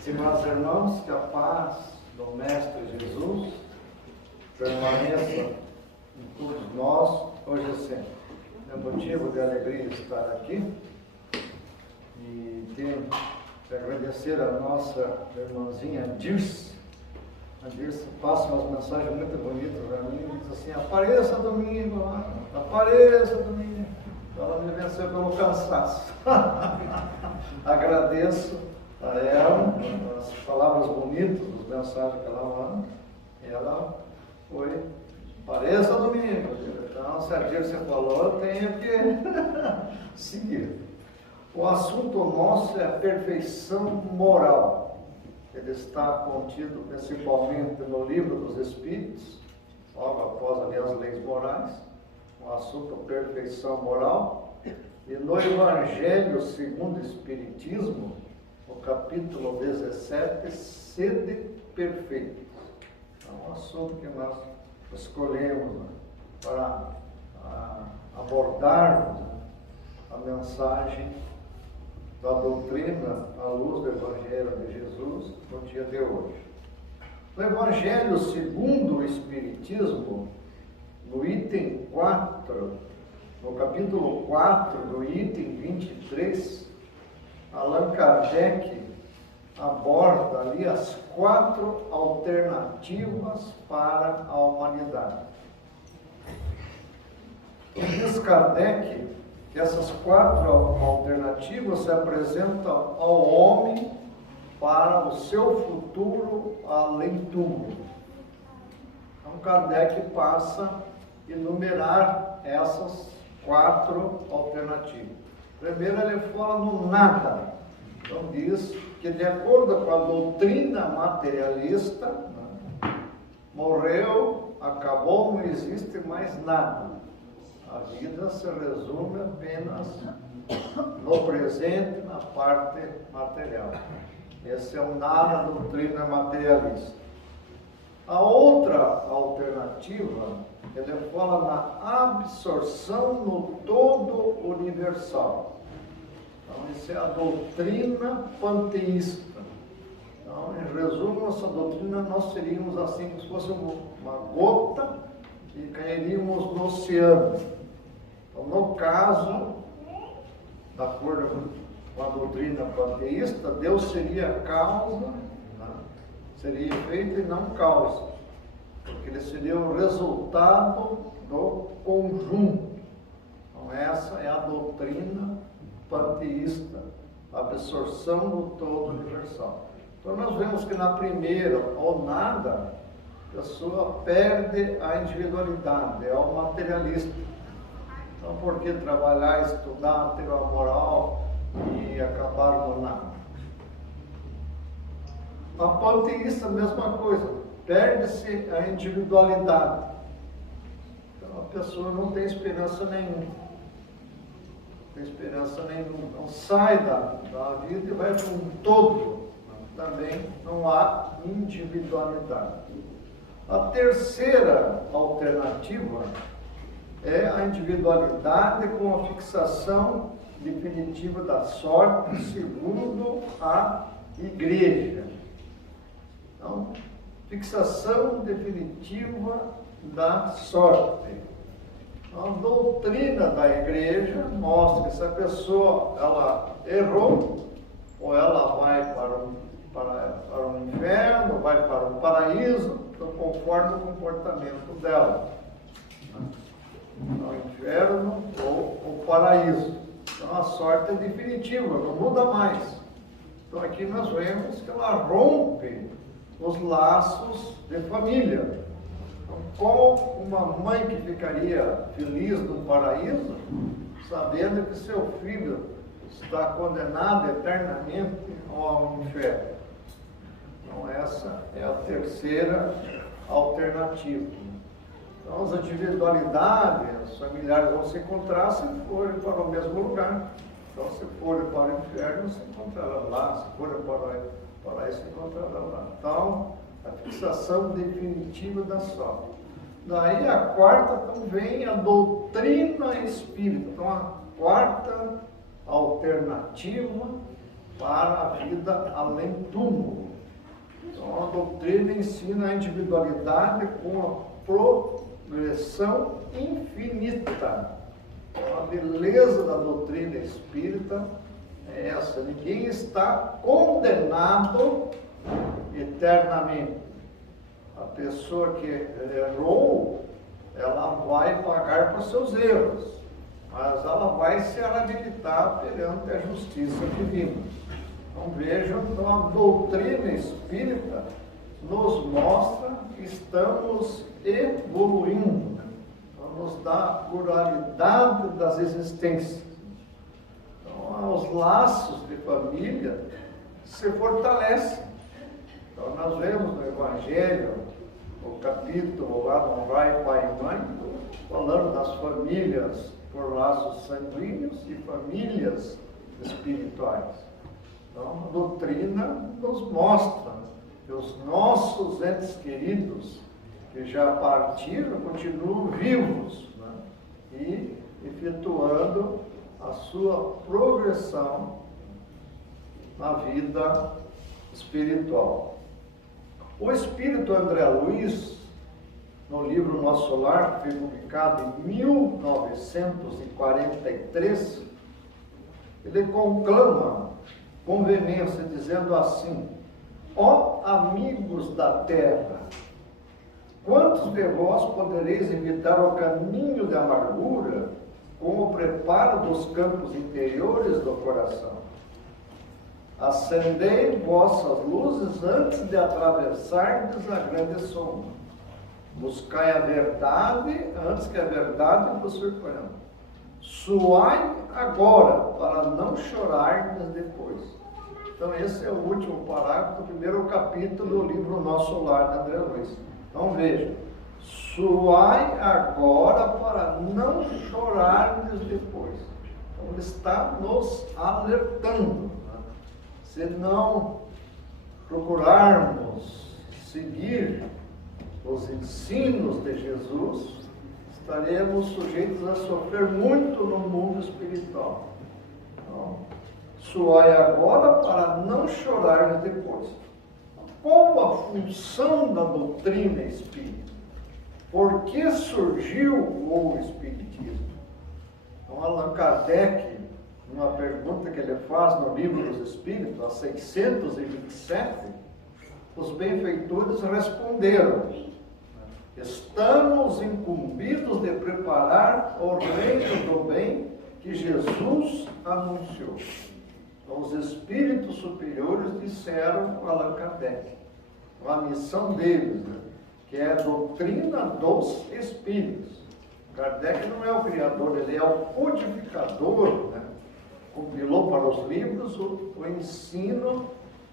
Estimados irmãos, que a paz do Mestre Jesus permaneça em todos nós, hoje e sempre. É motivo de alegria estar aqui e tenho que agradecer a nossa irmãzinha Dirce. A Dirce passa umas mensagens muito bonitas para mim, diz assim: apareça domingo, apareça domingo. Ela me venceu pelo cansaço. Agradeço a ela, as palavras bonitas, as mensagens que ela manda. Ela foi, pareça domingo. Então, se a Dirce falou, eu tenho que seguir. O assunto nosso é a perfeição moral. Ele está contido principalmente no Livro dos Espíritos, logo após ali as leis morais, o assunto perfeição moral. E no Evangelho segundo o Espiritismo, o capítulo 17, sede perfeito. É um assunto que nós escolhemos para abordarmos a mensagem da doutrina à luz do Evangelho de Jesus no dia de hoje. No Evangelho segundo o Espiritismo, no item 4, no capítulo 4, do item 23, Allan Kardec aborda ali as 4 alternativas para a humanidade. Diz Kardec que essas 4 alternativas se apresentam ao homem para o seu futuro além-túmulo. Então Kardec passa a enumerar essas 4 alternativas. Primeiro ele fala no nada. Então diz que de acordo com a doutrina materialista, morreu, acabou, não existe mais nada. A vida se resume apenas no presente, na parte material. Esse é o nada da doutrina materialista. A outra alternativa, ele fala na absorção no todo universal. Então, isso é a doutrina panteísta. Então, em resumo, essa doutrina nós seríamos assim, como se fosse uma gota e cairíamos no oceano. Então, no caso, de acordo com a doutrina panteísta, Deus seria causa, seria efeito e não causa, porque ele seria o resultado do conjunto. Então, essa é a doutrina panteísta, a absorção do todo universal. Então, nós vemos que na primeira, ou nada, a pessoa perde a individualidade, é o materialista. Então, por que trabalhar, estudar, ter uma moral e acabar no nada? A panteísta, a mesma coisa, perde-se a individualidade. Então, a pessoa não tem esperança nenhuma. Não tem esperança nenhuma. Então, sai da vida e vai para um todo. Também não há individualidade. A terceira alternativa é a individualidade com a fixação definitiva da sorte, segundo a Igreja. Então, fixação definitiva da sorte. A doutrina da Igreja mostra que se a pessoa ela errou, ou ela vai para o inferno, vai para o paraíso, então, conforme o comportamento dela. O inferno ou o paraíso. Então a sorte é definitiva, não muda mais. Então aqui nós vemos que ela rompe os laços de família. Então, qual uma mãe que ficaria feliz no paraíso, sabendo que seu filho está condenado eternamente ao inferno? Então essa é a terceira alternativa. Então, as individualidades, os familiares vão se encontrar se forem para o mesmo lugar. Então, se forem para o inferno, se encontrarão lá. Se forem para o paraíso, se encontrarão lá. Então, a fixação definitiva da sorte. Daí, a quarta, então, vem a doutrina espírita. Então, a quarta alternativa para a vida além do túmulo. Então, a doutrina ensina a individualidade com a progressão infinita. Então, a beleza da doutrina espírita é essa: ninguém está condenado eternamente. A pessoa que errou, ela vai pagar por seus erros, mas ela vai se habilitar perante a justiça divina. Então vejam, então, a doutrina espírita nos mostra que estamos evoluindo, então, nos dá a pluralidade das existências. Então, os laços de família se fortalecem. Então, nós vemos no Evangelho, o capítulo lá do Honrai Pai e Mãe, falando das famílias por laços sanguíneos e famílias espirituais. Então, a doutrina nos mostra que os nossos entes queridos, que já partiram, continuam vivos, né? E efetuando a sua progressão na vida espiritual. O espírito André Luiz, no livro Nosso Lar, que foi publicado em 1943, ele conclama com veemência, dizendo assim: ó amigos da terra, quantos de vós podereis evitar o caminho de amargura com o preparo dos campos interiores do coração? Acendei vossas luzes antes de atravessardes a grande sombra. Buscai a verdade antes que a verdade vos surpreenda. Suai agora para não chorardes depois. Então esse é o último parágrafo do primeiro capítulo do livro Nosso Lar, de André Luiz. Então veja: suai agora para não chorardes depois. Então ele está nos alertando. Se não procurarmos seguir os ensinos de Jesus, estaremos sujeitos a sofrer muito no mundo espiritual. Então, suai agora para não chorar depois. Qual a função da doutrina espírita? Por que surgiu o Espiritismo? Então, Allan Kardec, uma pergunta que ele faz no Livro dos Espíritos, a 627, os benfeitores responderam: estamos incumbidos de preparar o reino do bem que Jesus anunciou. Então, os espíritos superiores disseram a Allan Kardec a missão deles, né, que é a doutrina dos espíritos. Kardec não é o criador, ele é o codificador, né? Compilou para os livros o ensino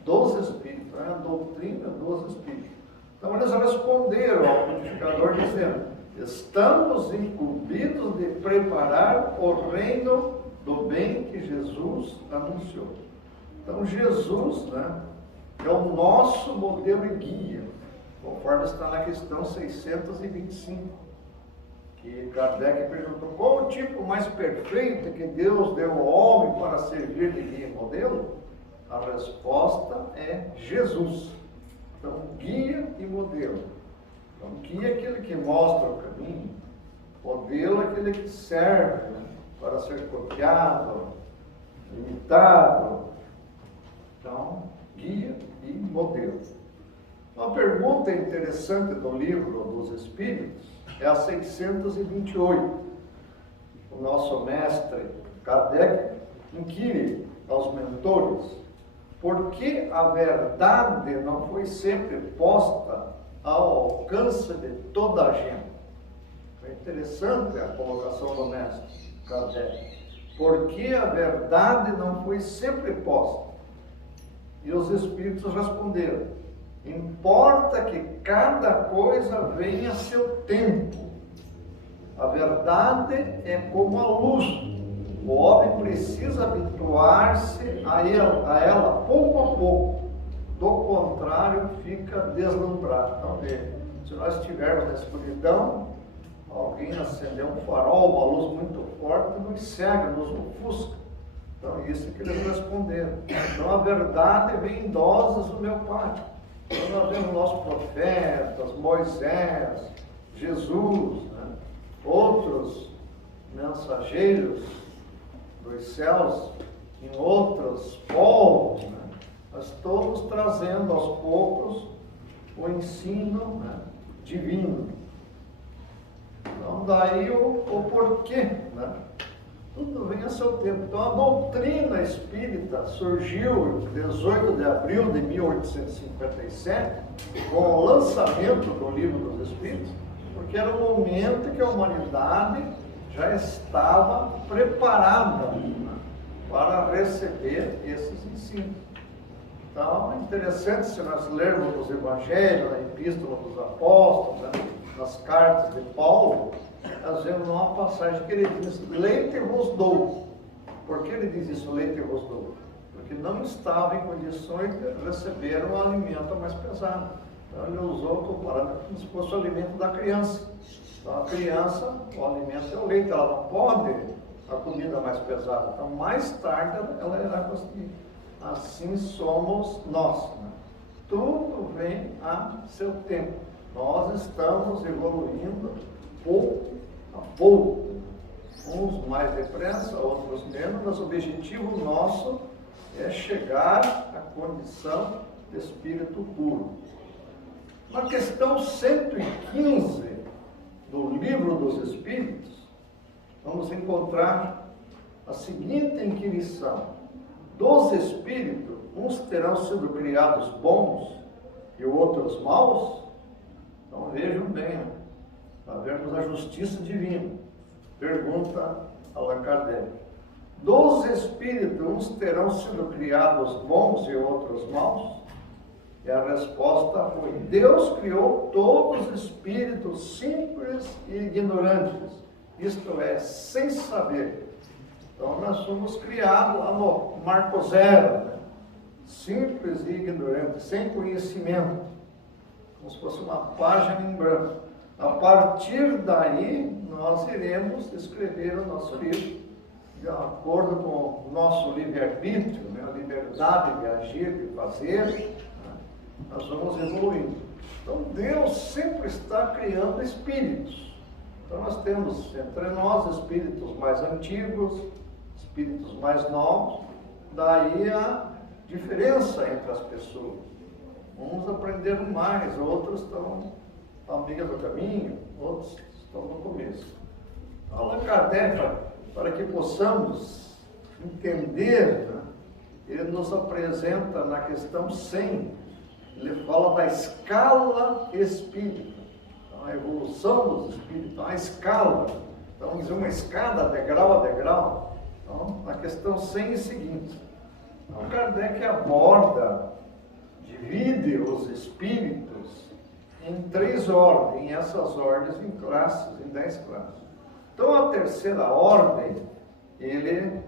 dos espíritos, né? A doutrina dos espíritos. Então eles responderam ao codificador dizendo: estamos incumbidos de preparar o reino do bem que Jesus anunciou. Então Jesus, né, é o nosso modelo e guia, conforme está na questão 625. Que Kardec perguntou: qual o tipo mais perfeito que Deus deu ao homem para servir de guia e modelo? A resposta é Jesus. Então, guia e modelo. Então, guia é aquele que mostra o caminho, modelo é aquele que serve, né, para ser copiado, imitado. Então, guia e modelo. Uma pergunta interessante do Livro dos Espíritos é a 628. O nosso mestre Kardec inquire aos mentores por que a verdade não foi sempre posta ao alcance de toda a gente. É interessante a colocação do mestre Kardec. Por que a verdade não foi sempre posta? E os espíritos responderam: importa que cada coisa venha a seu tempo. A verdade é como a luz. O homem precisa habituar-se a ela pouco a pouco. Do contrário, fica deslumbrado. Então, se nós estivermos na escuridão, alguém acender um farol, uma luz muito forte, nos cega, nos ofusca. Então, isso que eles responderam. Então, a verdade vem em doses do meu Pai. Então, nós vemos nossos profetas, Moisés, Jesus, né? Outros mensageiros dos céus, em outros povos, né? Mas todos trazendo aos poucos o ensino, né, divino. Então, daí o porquê, né? Tudo vem a seu tempo. Então, a doutrina espírita surgiu em 18 de abril de 1857, com o lançamento do Livro dos Espíritos, porque era o momento que a humanidade já estava preparada, né, para receber esses ensinos. Então, é interessante se nós lermos os Evangelhos, a Epístola dos Apóstolos, né, nas cartas de Paulo, nós vemos uma passagem que ele diz: leite vos dou. Por que ele diz isso, leite vos dou? Porque não estava em condições de receber um alimento mais pesado. Então, ele usou comparando como se fosse o alimento da criança. Então, a criança, o alimento é o leite, ela não pode a comida mais pesada. Então, mais tarde, ela irá conseguir. Assim somos nós, né? Tudo vem a seu tempo. Nós estamos evoluindo pouco a pouco. Uns mais depressa, outros menos, mas o objetivo nosso é chegar à condição de espírito puro. Na questão 115 do Livro dos Espíritos, vamos encontrar a seguinte inquirição: dos espíritos, uns terão sido criados bons e outros maus? Então vejam bem, para vermos a justiça divina. Pergunta Allan Kardec. Dos espíritos, uns terão sido criados bons e outros maus? E a resposta foi: Deus criou todos os espíritos simples e ignorantes, isto é, sem saber. Então, nós somos criados lá no Marco Zero, né? Simples e ignorantes, sem conhecimento, como se fosse uma página em branco. A partir daí, nós iremos escrever o nosso livro, de acordo com o nosso livre-arbítrio, né? A liberdade de agir, de fazer, né? Nós vamos evoluindo. Então, Deus sempre está criando espíritos. Então, nós temos entre nós espíritos mais antigos, espíritos mais novos. Daí a diferença entre as pessoas. Uns aprenderam mais, outros estão à beira do caminho, outros estão no começo. Allan Kardec, para que possamos entender, né, ele nos apresenta na questão 100, ele fala da escala espírita, então, a evolução dos espíritos, a escala, então vamos dizer uma escada, degrau a degrau. Então, na questão 100 é o seguinte: então, Kardec aborda, divide os espíritos em 3 ordens, essas ordens em classes, em 10 classes. Então, a terceira ordem, ele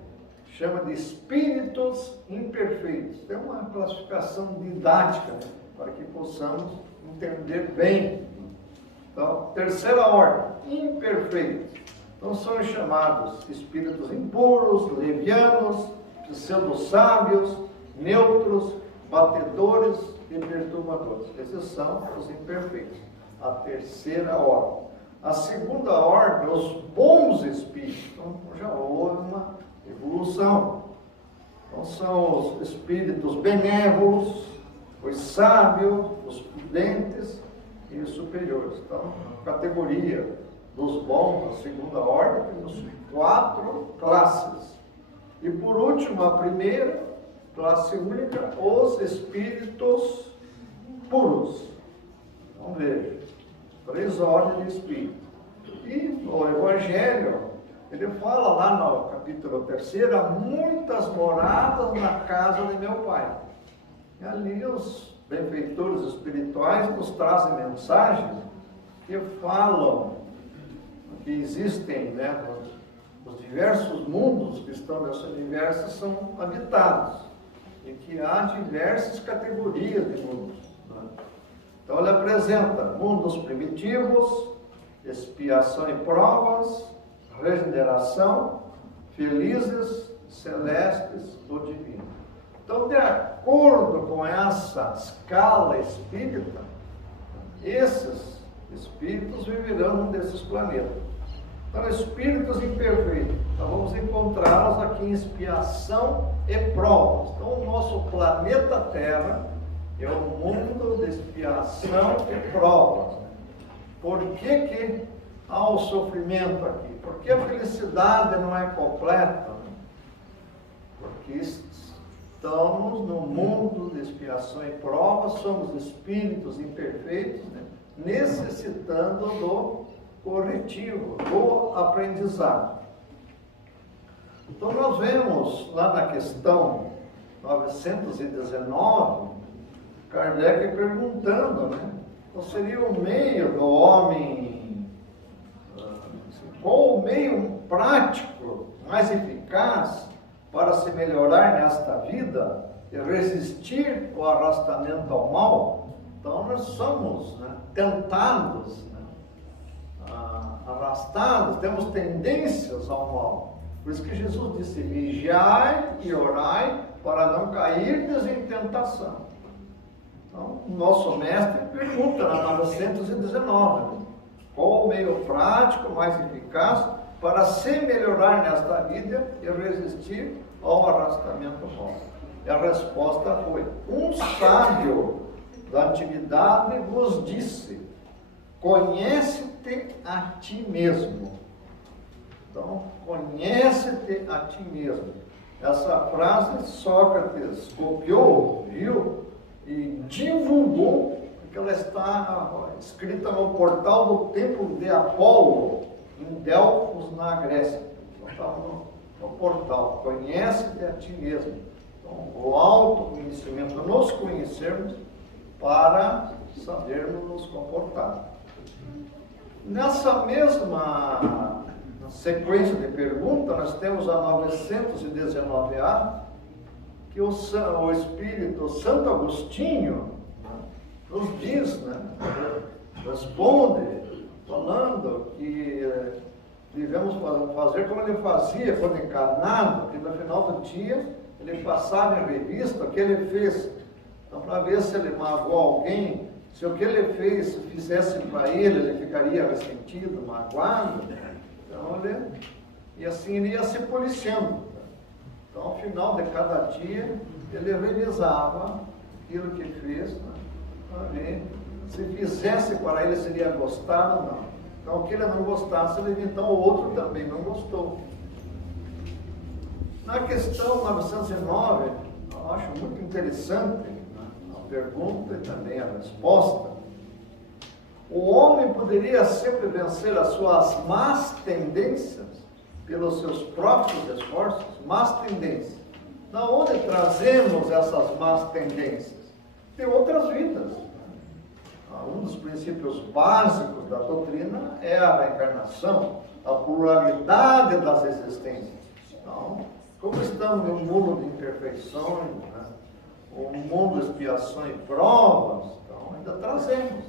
chama de espíritos imperfeitos. Tem uma classificação didática, né, para que possamos entender bem. Então, terceira ordem, imperfeitos. Então, são chamados espíritos impuros, levianos, pseudo-sábios, neutros, batedores e perturbadores. Esses são os imperfeitos. A terceira ordem. A segunda ordem, os bons espíritos. Então, já houve uma evolução. Então, são os espíritos benévolos, os sábios, os prudentes e os superiores. Então, categoria dos bons, a segunda ordem, temos 4 classes. E por último, a primeira, classe única, os espíritos puros. Vamos ver, 3 ordens de espírito. E no Evangelho, ele fala lá no capítulo 3, há muitas moradas na casa de meu Pai. E ali os benfeitores espirituais nos trazem mensagens que falam que existem, né, os diversos mundos que estão nesse universo são habitados e que há diversas categorias de mundos, né? Então ele apresenta mundos primitivos, expiação e provas, regeneração, felizes, celestes ou divinos. Então, de acordo com essa escala espírita, esses espíritos viverão num desses planetas. Então, espíritos imperfeitos, então vamos encontrá-los aqui em expiação e provas. Então, o nosso planeta Terra é um mundo de expiação e provas. Por que há o sofrimento aqui? Por que a felicidade não é completa? Porque estamos no mundo de expiação e provas, somos espíritos imperfeitos, né? Necessitando do corretivo, do aprendizado. Então nós vemos lá na questão 919, Kardec perguntando, né? Qual seria o meio do homem, qual o meio prático mais eficaz para se melhorar nesta vida e resistir ao arrastamento ao mal? Então nós somos, né, tentados, né, arrastados, temos tendências ao mal. Por isso que Jesus disse: vigiai e orai para não cairdes em tentação. Então, o nosso mestre pergunta na 919, né, qual o meio prático mais eficaz para se melhorar nesta vida e resistir ao arrastamento ao mal? E a resposta foi: um sábio da antiguidade vos disse: conhece-te a ti mesmo. Então, conhece-te a ti mesmo. Essa frase Sócrates copiou, viu e divulgou, porque ela está escrita no portal do templo de Apolo, em Delfos, na Grécia. Então, estava no portal: conhece-te a ti mesmo. Então, o autoconhecimento, nos conhecermos para sabermos nos comportar. Nessa mesma sequência de perguntas, nós temos a 919A, que o Espírito Santo Agostinho, né, nos diz, né, responde, falando que devemos fazer como ele fazia quando encarnado, que no final do dia ele passava em revista o que ele fez. Então, para ver se ele magoou alguém, se o que ele fez, se fizesse para ele ficaria ressentido, magoado. Então, e assim ele ia se policiando. Então, ao final de cada dia, ele revisava aquilo que fez, né, para ver se fizesse para ele, se ele ia gostar ou não. Então, o que ele não gostasse, então o outro também não gostou. Na questão 909, eu acho muito interessante, né, a pergunta e também a resposta. O homem poderia sempre vencer as suas más tendências pelos seus próprios esforços? Más tendências. Da onde trazemos essas más tendências? De outras vidas. Um dos princípios básicos da doutrina é a reencarnação, a pluralidade das existências. Então, como estamos num mundo de imperfeições, né, um mundo de expiação e provas, então ainda trazemos.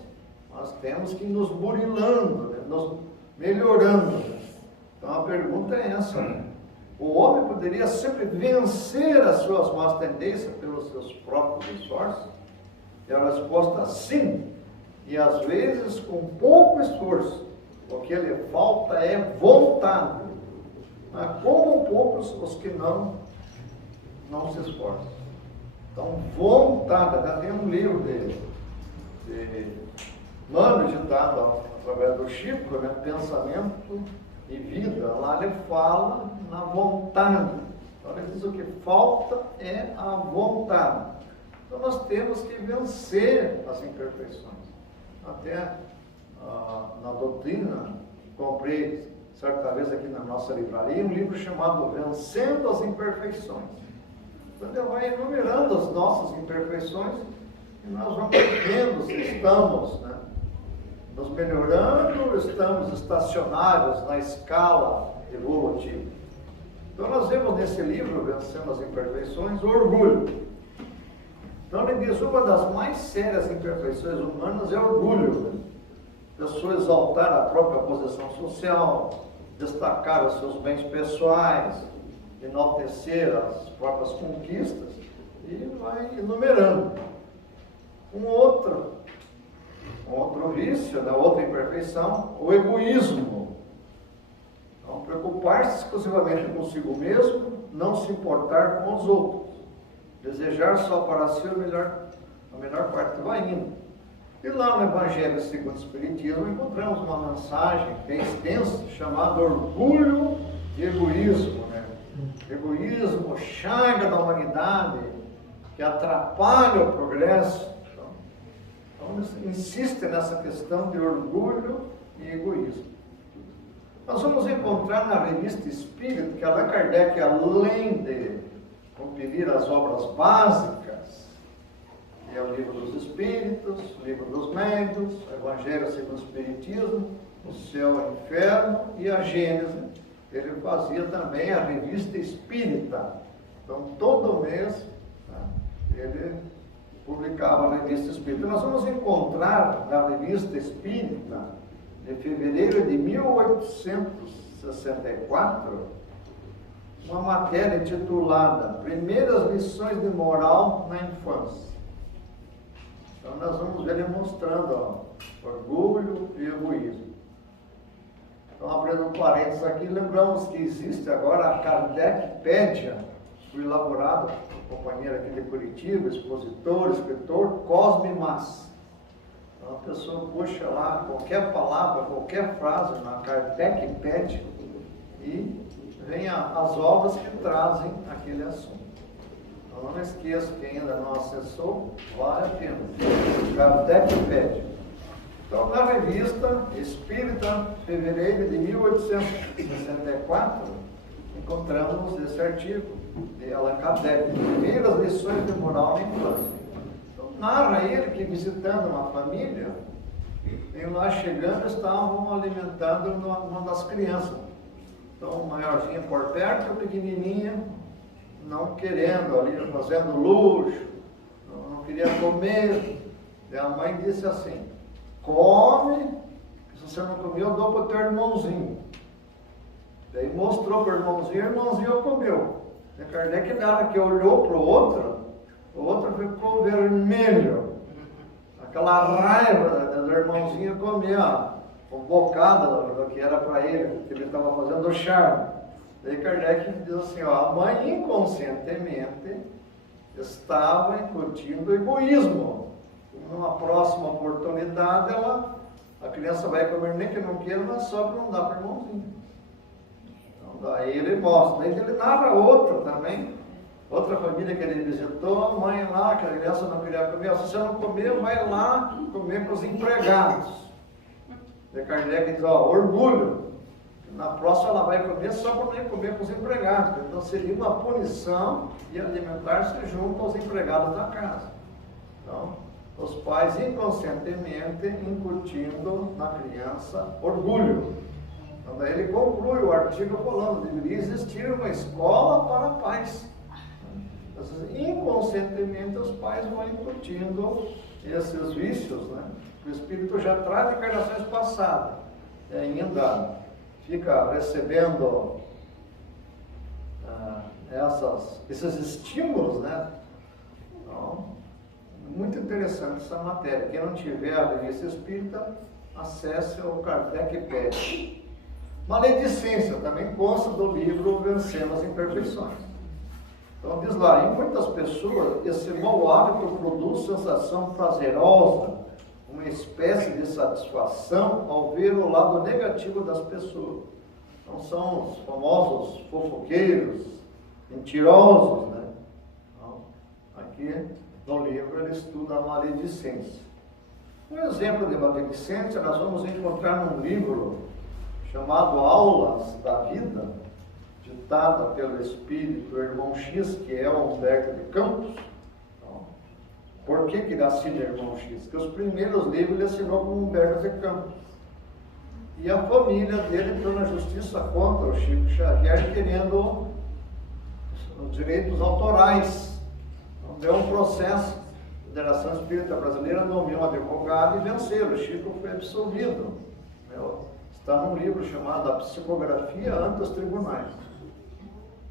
Nós temos que ir nos burilando, né, nos melhorando. Né? Então a pergunta é essa: né? O homem poderia sempre vencer as suas más tendências pelos seus próprios esforços? E a resposta é sim, e às vezes com pouco esforço. O que lhe falta é vontade. Mas como poucos os que não se esforçam. Então, vontade. Até tem um livro de Mano, ditado através do Chico, né, Pensamento e Vida. Lá ele fala na vontade. Então ele diz: o que falta é a vontade. Então nós temos que vencer as imperfeições. Até na doutrina, comprei certa vez aqui na nossa livraria um livro chamado Vencendo as Imperfeições. Então ele vai enumerando as nossas imperfeições e nós vamos vendo se estamos, né, nos melhorando, estamos estacionários na escala evolutiva. Então nós vemos nesse livro, Vencendo as Imperfeições, o orgulho. Então ele diz: uma das mais sérias imperfeições humanas é o orgulho. Né? A pessoa exaltar a própria posição social, destacar os seus bens pessoais, enaltecer as próprias conquistas e vai enumerando. Um outro vício, outra imperfeição, o egoísmo. Então, preocupar-se exclusivamente consigo mesmo, não se importar com os outros, desejar só para si a melhor parte que vai indo. E lá no Evangelho segundo o Espiritismo encontramos uma mensagem que é extensa, chamada orgulho e egoísmo. Egoísmo, chaga da humanidade, que atrapalha o progresso. Então insiste nessa questão de orgulho e egoísmo. Nós vamos encontrar na Revista Espírita que Allan Kardec, além de conferir as obras básicas, que é o Livro dos Espíritos, o Livro dos Médiuns, o Evangelho segundo o Espiritismo, o Céu e o Inferno e a Gênese, ele fazia também a Revista Espírita. Então, todo mês, ele publicava a Revista Espírita. Nós vamos encontrar na Revista Espírita, de fevereiro de 1864, uma matéria intitulada Primeiras Lições de Moral na Infância. Então, nós vamos ver ele mostrando orgulho e egoísmo. Então, abrindo um parênteses aqui, lembramos que existe agora a Kardecpédia, foi elaborado por um companheiro aqui de Curitiba, expositor, escritor, Cosme Mas. Então, a pessoa puxa lá qualquer palavra, qualquer frase na Kardecpédia e vem as obras que trazem aquele assunto. Então, não esqueça que ainda não acessou, vale a pena. Kardecpédia. Então, na Revista Espírita, fevereiro de 1864, encontramos esse artigo de Allan Kardec, Primeiras Lições de Moral na Infância. Então, narra ele que, visitando uma família, e lá chegando, estavam alimentando uma das crianças. Então, o maiorzinho por perto, o pequenininho, não querendo ali, fazendo luxo, não queria comer. E a mãe disse assim: come, se você não comeu, eu dou para o teu irmãozinho. Daí mostrou para o irmãozinho comeu. E Kardec nada, que olhou para o outro ficou vermelho. Aquela raiva do irmãozinho comer um bocado do que era para ele, que ele estava fazendo o charme. Daí Kardec diz assim, a mãe inconscientemente estava incutindo egoísmo. Numa próxima oportunidade, a criança vai comer nem que não queira, mas só para não dar para o irmãozinho. Então, daí ele mostra. Daí ele narra outra também, outra família que ele visitou, a mãe lá, que a criança não queria comer. Se você não comer, vai lá comer para os empregados. Daí Kardec diz, orgulho. Na próxima ela vai comer só para não ir comer para os empregados. Então seria uma punição e alimentar-se junto aos empregados da casa. Então, os pais inconscientemente incutindo na criança orgulho. Então, daí ele conclui o artigo falando: deveria existir uma escola para pais. Inconscientemente os pais vão incutindo esses vícios, né? O espírito já traz de encarnações passadas, ainda fica recebendo esses estímulos, né? Então, muito interessante essa matéria. Quem não tiver a Revista Espírita, acesse o Kardecpédia. Maledicência também consta do livro Vencendo as Imperfeições. Então diz lá, em muitas pessoas esse mau hábito produz sensação prazerosa, uma espécie de satisfação ao ver o lado negativo das pessoas. Então são os famosos fofoqueiros, mentirosos, né? Então, aqui no livro ele estuda a maledicência. Um exemplo de maledicência nós vamos encontrar num livro chamado Aulas da Vida, ditada pelo espírito Irmão X, que é o Humberto de Campos. Então, por que ele assina Irmão X? Porque os primeiros livros ele assinou com Humberto de Campos. E a família dele entrou na justiça contra o Chico Xavier, querendo os direitos autorais. Então, deu um processo. A Federação Espírita Brasileira nomeou um advogado e venceram. O Chico foi absolvido. Está num livro chamado A Psicografia ante os Tribunais.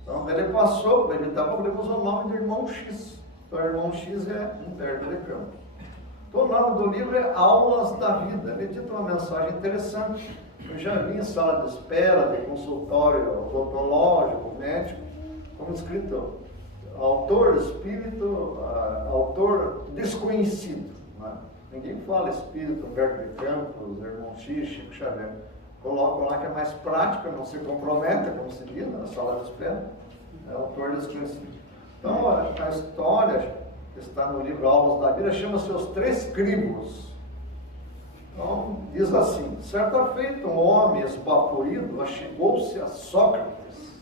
Então ele passou, para evitar problemas, o nome do irmão X. Então o irmão X é Humberto de Campos. Então o nome do livro é Aulas da Vida. Ele dita uma mensagem interessante. Eu já vi em sala de espera, de consultório odontológico, médico, como escritor. Autor espírito, autor desconhecido. Né? Ninguém fala espírito, Humberto de Campos, irmão X, Chico Xavier. Colocam lá que é mais prática, não se compromete, como se diz na sala de espera. É autor desconhecido. Então a história que está no livro Aulas da Vida chama-se Os Três Crivos. Então diz assim: certa feita um homem espaporido achegou-se a Sócrates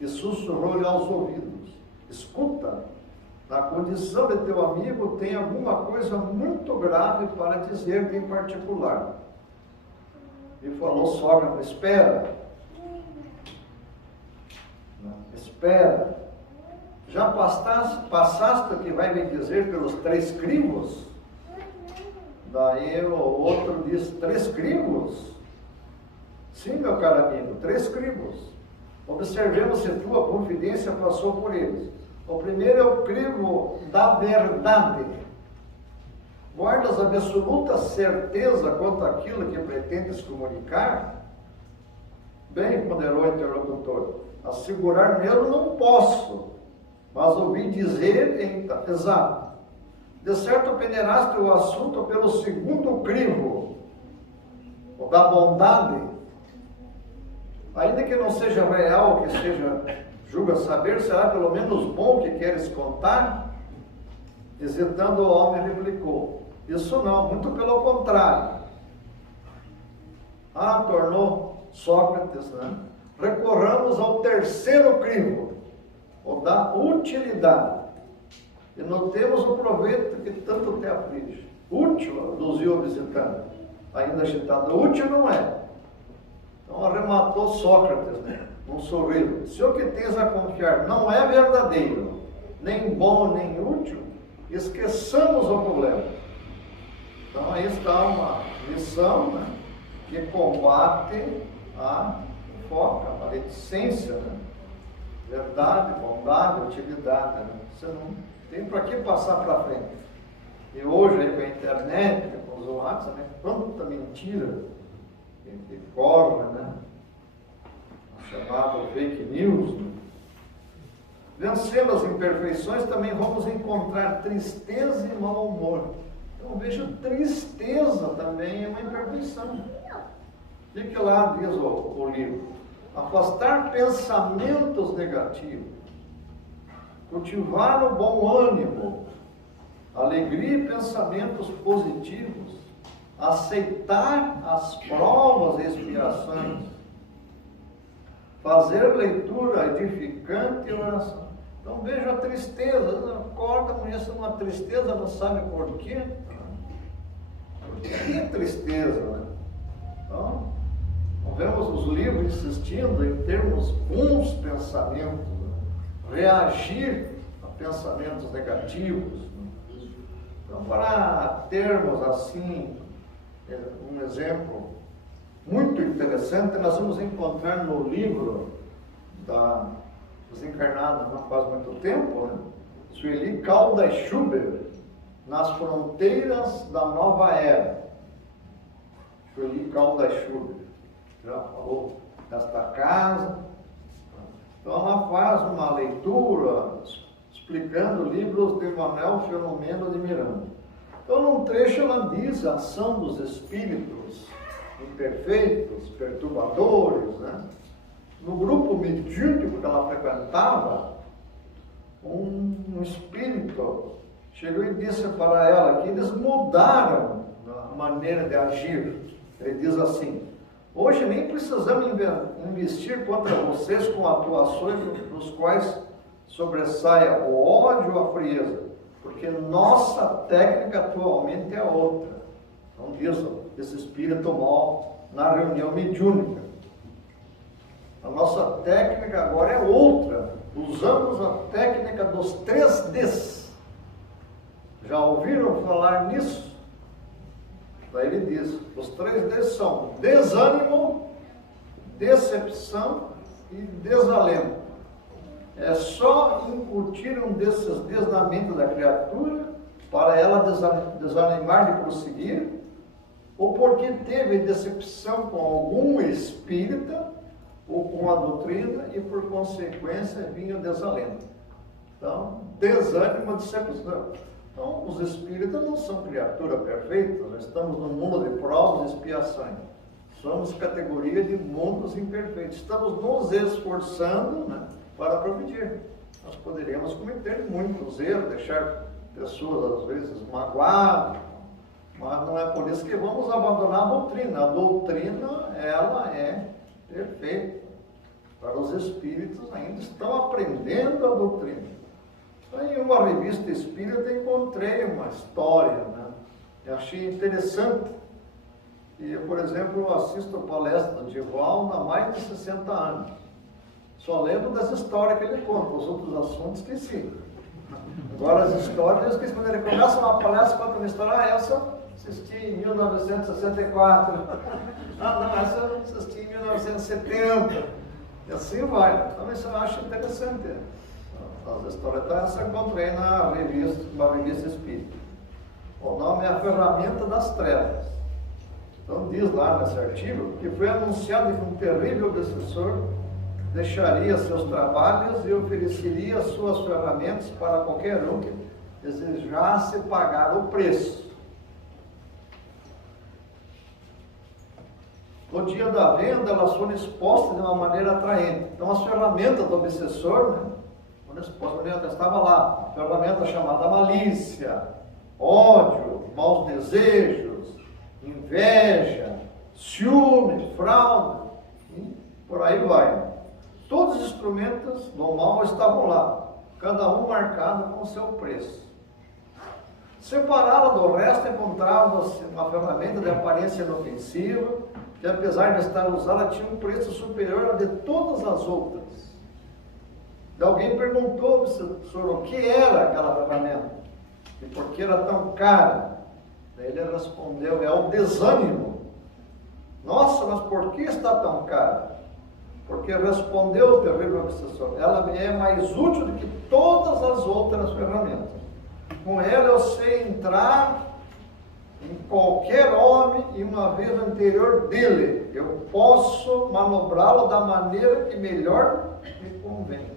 e sussurrou-lhe aos ouvidos: escuta, na condição de teu amigo tem alguma coisa muito grave para dizer-te em particular. E falou Sócrates: espera, espera, já passaste o que vai me dizer pelos três crivos? Daí o outro diz: três crivos? Sim, meu caro amigo, três crivos. Observemos se tua confidência passou por eles. O primeiro é o crivo da verdade. Guardas absoluta certeza quanto àquilo que pretendes comunicar? Bem, ponderou o interlocutor, assegurar mesmo não posso, mas ouvi dizer, exato. De certo peneraste o assunto pelo segundo crivo, o da bondade. Ainda que não seja real, que seja, julga saber, será pelo menos bom que queres contar? Hesitando, o homem replicou: isso não, muito pelo contrário. Tornou Sócrates, né? Recorramos ao terceiro crivo, o da utilidade. E notemos o proveito que tanto te aflige. Útil, aduziu o visitante, ainda agitado. Útil não é. Então arrematou Sócrates, né? Um sorriso. Se o que tens a confiar não é verdadeiro, nem bom, nem útil, esqueçamos o problema. Então aí está uma lição, né, que combate a foca, a maledicência, né? Verdade, bondade, utilidade. Né? Você não tem para que passar para frente. E hoje aí com a internet, com os WhatsApp, né, quanta mentira que corre, né? Chamado fake news. Né? Vencendo as imperfeições, também vamos encontrar tristeza e mau humor. Então veja, tristeza também é uma imperfeição. O que lá diz o livro? Afastar pensamentos negativos, cultivar o bom ânimo, alegria e pensamentos positivos, aceitar as provas e expiações, fazer leitura edificante e oração. Então veja a tristeza, acorda, amanhece uma tristeza, não sabe por quê. Por que tristeza, né? Então, vemos os livros insistindo em termos bons pensamentos, né? Reagir a pensamentos negativos. Né? Então, para termos assim, um exemplo muito interessante, nós vamos encontrar no livro da desencarnada não faz muito tempo, né? Sueli Caldas Schubert, Nas Fronteiras da Nova Era. Sueli Caldas Schubert já falou desta casa. Então ela faz uma leitura explicando livros de Manuel Filomeno de Miranda. Então num trecho ela diz a ação dos espíritos imperfeitos, perturbadores, né? No grupo mediúnico que ela frequentava, um espírito chegou e disse para ela que eles mudaram a maneira de agir. Ele diz assim: hoje nem precisamos investir contra vocês com atuações nos quais sobressaia o ódio ou a frieza, porque nossa técnica atualmente é outra. Então diz esse espírito mal na reunião mediúnica. A nossa técnica agora é outra. Usamos a técnica dos 3 Ds. Já ouviram falar nisso? Daí ele diz, os 3 Ds são desânimo, decepção e desalento. é só incutir um desses desnamentos da criatura para ela desanimar de prosseguir, ou porque teve decepção com algum espírita ou com a doutrina e por consequência vinha o desalento. Então, desânimo, decepção. Então, os espíritas não são criatura perfeita, nós estamos num mundo de provas e expiações. Somos categoria de mundos imperfeitos. Estamos nos esforçando, né, para progredir. Nós poderíamos cometer muitos erros, deixar pessoas às vezes magoadas, mas não é por isso que vamos abandonar a doutrina. A doutrina, ela é perfeita. Para os espíritos ainda estão aprendendo a doutrina. Em uma revista espírita eu encontrei uma história, né? Eu achei interessante. E eu, por exemplo, assisto a palestra do Divaldo há mais de 60 anos. Só lembro das histórias que ele conta, os outros assuntos esqueci. Agora as histórias eu esqueci. Quando ele começa uma palestra, conta uma história, essa assisti em 1964. Não, essa eu assisti em 1970. E assim vai. Então isso eu acho interessante. As histórias, então, essa eu encontrei na revista, uma revista espírita. O nome é A Ferramenta das Trevas. Então diz lá nesse artigo que foi anunciado que um terrível obsessor deixaria seus trabalhos e ofereceria suas ferramentas para qualquer um que desejasse pagar o preço. No dia da venda, elas foram expostas de uma maneira atraente. Então, as ferramentas do obsessor, né, foram expostas, estava lá, a ferramenta chamada malícia, ódio, maus desejos, inveja, ciúme, fraude, e por aí vai. Todos os instrumentos do mal estavam lá, cada um marcado com o seu preço. Separada do resto, encontrava-se uma ferramenta de aparência inofensiva, que apesar de estar usada, tinha um preço superior a de todas as outras. E alguém perguntou, professor, o que era aquela ferramenta? E por que era tão cara? Daí ele respondeu, é o desânimo. Nossa, mas por que está tão cara? Porque respondeu o terrível obsessor, ela é mais útil do que todas as outras ferramentas. Com ela eu sei entrar em qualquer homem e uma vez no interior dele. Eu posso manobrá-lo da maneira que melhor me convém.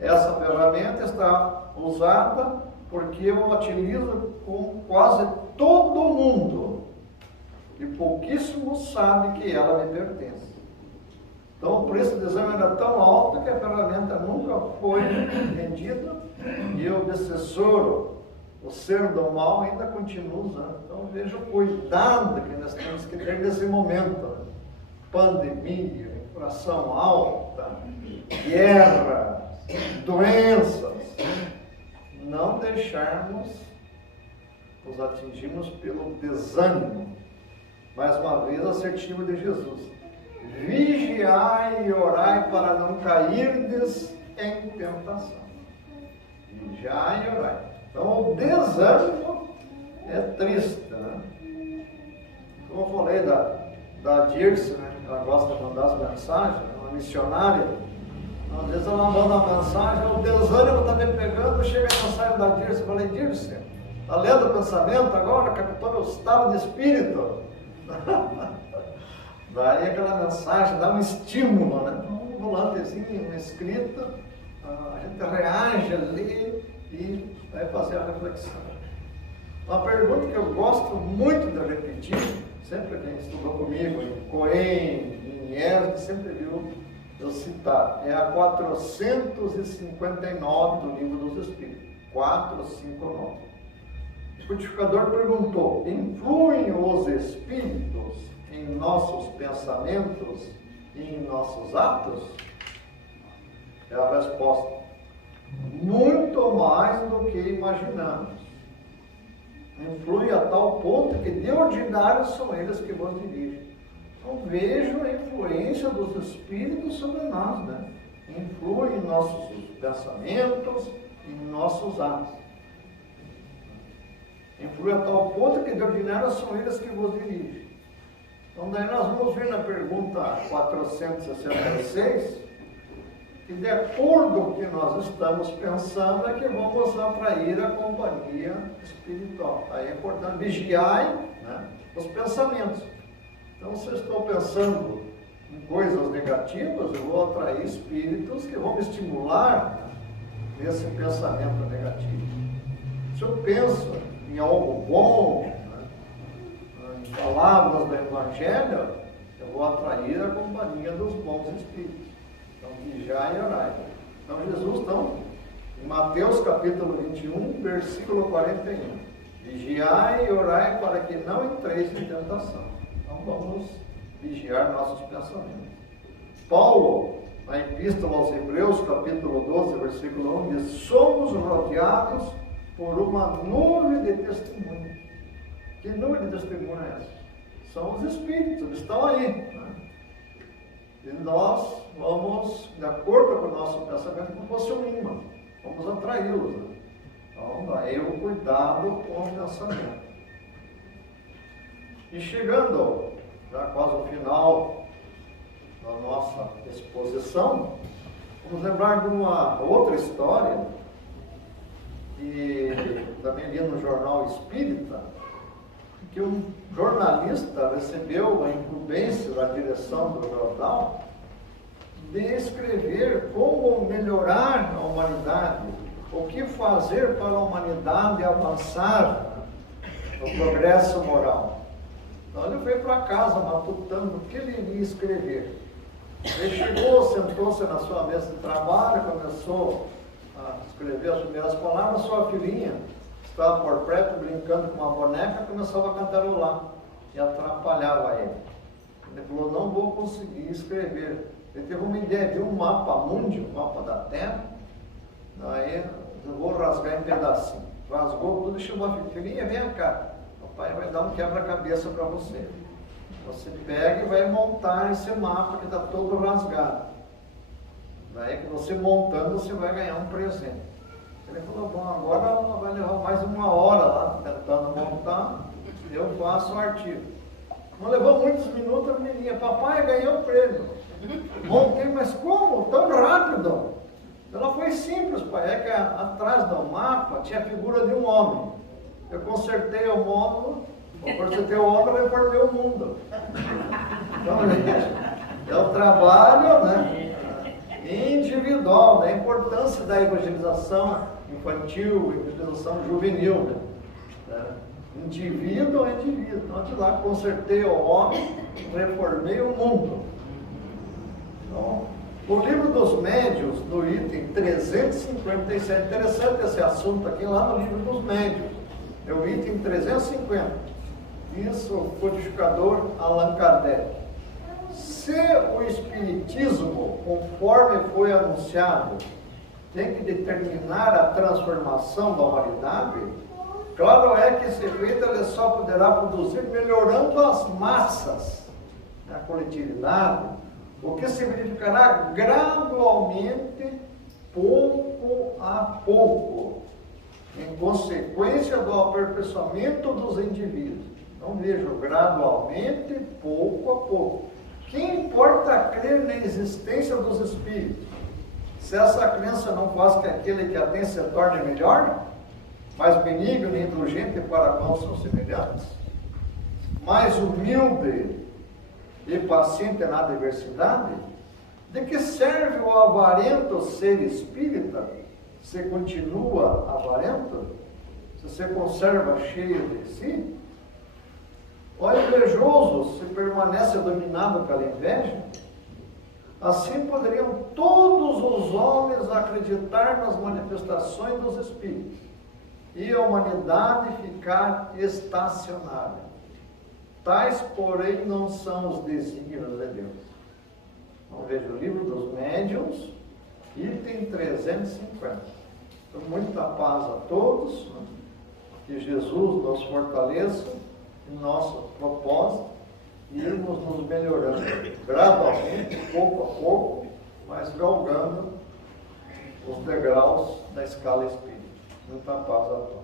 Essa ferramenta está usada porque eu a utilizo com quase todo mundo. E pouquíssimos sabem que ela me pertence. Então o preço do exame era tão alto que a ferramenta nunca foi vendida e o obsessor, o ser do mal, ainda continua usando. Então veja o cuidado que nós temos que ter nesse momento. Pandemia, inflação alta, guerra, doenças. Não deixarmos nos atingirmos pelo desânimo. Mais uma vez, assertivo de Jesus. Vigiai e orai para não cairdes em tentação. Vigiai e orai. Então, o desânimo é triste, né? Como eu falei da Dirce, né? Ela gosta de mandar as mensagens, uma missionária. Às vezes ela manda uma mensagem, o desânimo está me pegando, chega a mensagem da Dirce. Eu falei, Dirce, está lendo o pensamento agora? Captou meu estado de espírito? Daí aquela mensagem dá um estímulo, né? Um volantezinho, uma escrita, a gente reage ali e vai fazer a reflexão. Uma pergunta que eu gosto muito de repetir, sempre quem estudou comigo em Coen, em ESG, sempre viu eu citar, é a 459 do Livro dos Espíritos, 459. O codificador perguntou, influem os espíritos em nossos pensamentos e em nossos atos? É a resposta. Muito mais do que imaginamos. Influi a tal ponto que de ordinário são eles que vos dirigem. Então vejo a influência dos espíritos sobre nós, né? Influi em nossos pensamentos e em nossos atos. Influi a tal ponto que de ordinário são eles que vos dirigem. Então daí nós vamos ver na pergunta 466, E de acordo com o que nós estamos pensando, é que vamos atrair a companhia espiritual. Aí é importante vigiar, né, os pensamentos. Então, se eu estou pensando em coisas negativas, eu vou atrair espíritos que vão me estimular nesse pensamento negativo. Se eu penso em algo bom, né, em palavras do Evangelho, eu vou atrair a companhia dos bons espíritos. Então, vigiai e orai. Então, Jesus, em Mateus capítulo 21, versículo 41. Vigiai e orai para que não entreis em tentação. Então, vamos vigiar nossos pensamentos. Paulo, na Epístola aos Hebreus, capítulo 12, versículo 1, diz: somos rodeados por uma nuvem de testemunho. Que nuvem de testemunho é essa? São os espíritos, eles estão aí, né? E nós vamos, de acordo com o nosso pensamento, como fosse um imã, vamos atraí-los, né? Então, daí o cuidado com o pensamento. E chegando já quase ao final da nossa exposição, vamos lembrar de uma outra história que também li no Jornal Espírita, que um jornalista recebeu a incumbência da direção do jornal de escrever como melhorar a humanidade, o que fazer para a humanidade avançar no progresso moral. Então ele foi para casa matutando o que ele iria escrever. Ele chegou, sentou-se na sua mesa de trabalho, começou a escrever as primeiras palavras. Sua filhinha estava por perto, brincando com uma boneca, começava a cantarolar e atrapalhava ele. Ele falou: não vou conseguir escrever. Ele teve uma ideia, viu um mapa mundi, um mapa da Terra. Daí eu vou rasgar em pedacinho. Rasgou tudo e chamou a filhinha: vem cá, papai vai dar um quebra-cabeça para você. Você pega e vai montar esse mapa que está todo rasgado. Daí que você montando, você vai ganhar um presente. Ele falou: bom, agora vai levar mais uma hora lá tentando montar, eu faço o artigo. Não levou muitos minutos, a menininha: papai, ganhou o prêmio. Montei, mas como? Tão rápido? Ela: foi simples, pai, é que atrás do mapa tinha a figura de um homem. Eu consertei o módulo, consertei o homem, vai perder o mundo. Então, é o trabalho, né, individual, né, a importância da evangelização infantil, evangelização juvenil, né? Indivíduo a indivíduo. Então, de lá, consertei o homem, reformei o mundo. Então, o livro dos médiuns, no item 357, interessante esse assunto aqui, lá no livro dos médiuns, é o item 350, isso o codificador Allan Kardec. Se o Espiritismo, conforme foi anunciado, tem que determinar a transformação da humanidade, claro é que esse efeito ele só poderá produzir melhorando as massas, a coletividade, o que se verificará gradualmente, pouco a pouco, em consequência do aperfeiçoamento dos indivíduos. Então vejo, gradualmente, pouco a pouco. Que importa crer na existência dos espíritos? Se essa crença não faz que aquele que a tem se torne melhor, mais benigno e indulgente para com seus semelhantes, mais humilde e paciente na adversidade, de que serve o avarento ser espírita, se continua avarento, se você conserva cheio de si? O invejoso se permanece dominado pela inveja? Assim poderiam todos os homens acreditar nas manifestações dos espíritos e a humanidade ficar estacionária. Tais, porém, não são os desígnios de Deus. Vamos ver o livro dos médiuns, item 350. Então, muita paz a todos, né? Que Jesus nos fortaleça em nosso propósito e irmos nos melhorando gradualmente, pouco a pouco, mas galgando os degraus da escala espírita. Muita paz a todos.